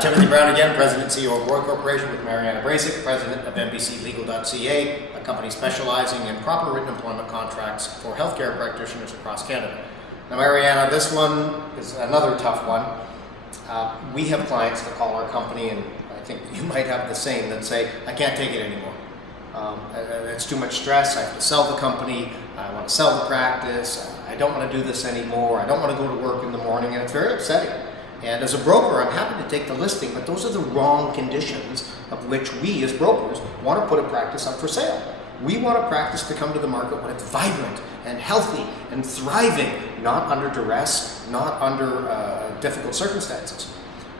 Timothy Brown again, President and CEO of Roy Corporation with Mariana Bracic, President of MBC Legal.ca, a company specializing in proper written employment contracts for healthcare practitioners across Canada. Now Mariana, this one is another tough one. We have clients that call our company, and I think you might have the same, that say, I can't take it anymore. It's too much stress, I have to sell the company, I want to sell the practice, I don't want to do this anymore, I don't want to go to work in the morning, and it's very upsetting. And as a broker, I'm happy to take the listing, but those are the wrong conditions of which we as brokers want to put a practice up for sale. We want a practice to come to the market when it's vibrant and healthy and thriving, not under duress, not under difficult circumstances.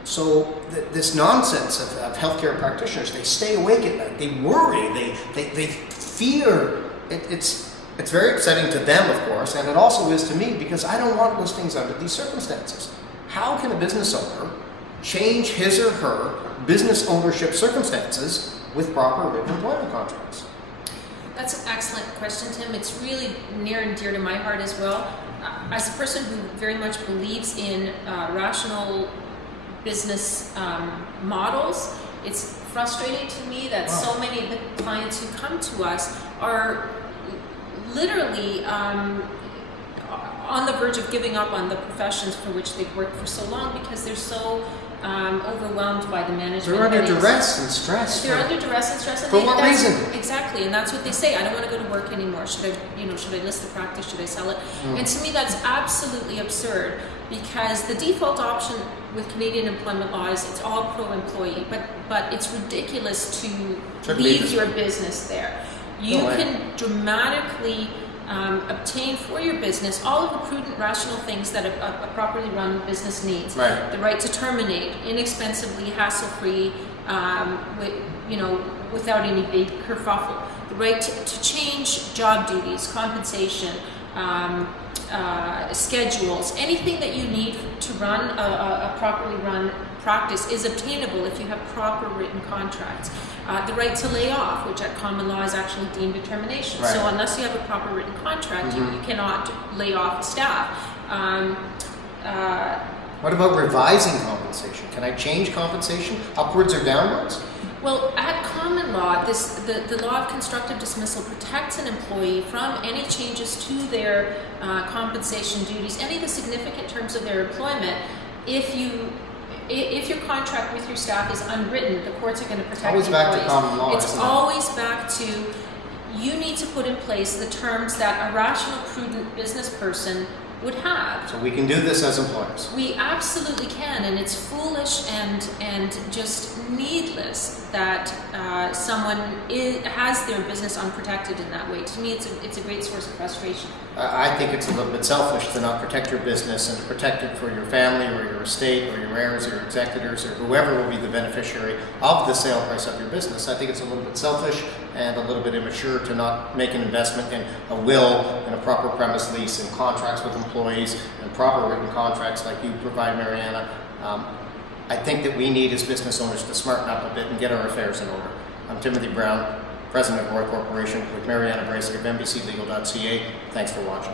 So this nonsense of healthcare practitioners, they stay awake at night, they worry, they fear. It's very upsetting to them, of course, and it also is to me, because I don't want listings under these circumstances. How can a business owner change his or her business ownership circumstances with proper written employment contracts? That's an excellent question, Tim. It's really near and dear to my heart as well. As a person who very much believes in rational business models, it's frustrating to me that so many of the clients who come to us are literally on the verge of giving up on the professions for which they've worked for so long because they're so overwhelmed by the management. They're under duress and stress. They're under duress and stress. And for what reason? Exactly, and that's what they say. I don't want to go to work anymore. Should I list the practice? Should I sell it? And to me, that's absolutely absurd, because the default option with Canadian employment law is it's all pro-employee, but it's ridiculous to leave your business there. You can dramatically obtain for your business all of the prudent, rational things that a properly run business needs. Right. The right to terminate inexpensively, hassle-free, without any big kerfuffle. The right to change job duties, compensation, schedules, anything that you need to run a properly run practice is obtainable if you have proper written contracts. The right to lay off, which at common law is actually deemed a termination. Right. So unless you have a proper written contract, you cannot lay off staff. What about revising compensation? Can I change compensation upwards or downwards? Well, at common law, the law of constructive dismissal protects an employee from any changes to their compensation duties, any of the significant terms of their employment. If your contract with your staff is unwritten, the courts are going to protect always the back employees. to common law. It's always back to, you need to put in place the terms that a rational, prudent business person would have. So we can do this as employers. We absolutely can, and it's foolish and just needless that someone has their business unprotected in that way. To me, it's a great source of frustration. I think it's a little bit selfish to not protect your business and to protect it for your family or your estate or your heirs or your executors or whoever will be the beneficiary of the sale price of your business. I think it's a little bit selfish and a little bit immature to not make an investment in a will and a proper premise lease and contracts with employees and proper written contracts like you provide, Mariana. I think that we need as business owners to smarten up a bit and get our affairs in order. I'm Timothy Brown, President of Roy Corporation with Mariana Bracic of MBC Legal.ca. Thanks for watching.